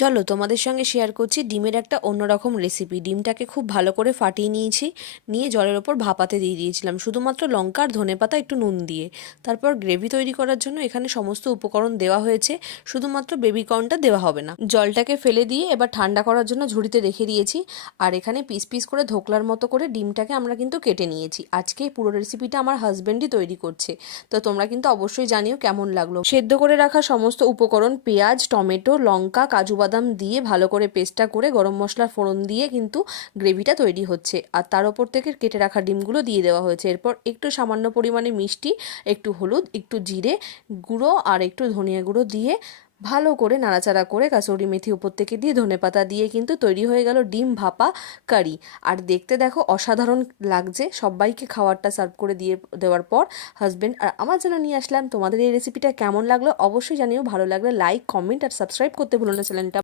চলো তোমাদের সঙ্গে শেয়ার করছি ডিমের একটা অন্যরকম রেসিপি। ডিমটাকে খুব ভালো করে ফাটিয়ে নিয়েছি, নিয়ে জলের ওপর ভাপাতে দিয়ে দিয়েছিলাম শুধুমাত্র লঙ্কা আর ধনেপাতা একটু নুন দিয়ে। তারপর গ্রেভি তৈরি করার জন্য এখানে সমস্ত উপকরণ দেওয়া হয়েছে, শুধুমাত্র বেবি কর্নটা দেওয়া হবে না। জলটাকে ফেলে দিয়ে এবার ঠান্ডা করার জন্য ঝুড়িতে রেখে দিয়েছি। আর এখানে পিস পিস করে ধোকলার মতো করে ডিমটাকে আমরা কিন্তু কেটে নিয়েছি। আজকে এই পুরো রেসিপিটা আমার হাজব্যান্ডই তৈরি করছে, তো তোমরা কিন্তু অবশ্যই জানিও কেমন লাগলো। সেদ্ধ করে রাখা সমস্ত উপকরণ পেঁয়াজ, টমেটো, লঙ্কা, কাজু বাদাম দিয়ে ভালো করে পেস্টটা করে গরম মশলার ফোড়ন দিয়ে কিন্তু গ্রেভিটা তৈরি হচ্ছে। আর তার ওপর থেকে কেটে রাখা ডিমগুলো দিয়ে দেওয়া হয়েছে। এরপর একটু সামান্য পরিমাণে মিষ্টি, একটু হলুদ, একটু জিরে গুঁড়ো আর একটু ধনিয়া গুঁড়ো দিয়ে ভালো করে নাড়াচাড়া করে কাসুরি মেথি উপর থেকে দিয়ে ধনেপাতা দিয়ে কিন্তু তৈরি হয়ে গেল ডিম ভাপা কারি। আর দেখতে দেখো অসাধারণ লাগছে। সবাইকে খাবারটা সার্ভ করে দিয়ে দেওয়ার পর হাজব্যান্ড আর আমার জন্য নিয়ে আসলাম। তোমাদের এই রেসিপিটা কেমন লাগলো অবশ্যই জানিও। ভালো লাগলে লাইক, কমেন্ট আর সাবস্ক্রাইব করতে ভুলো না চ্যানেলটা।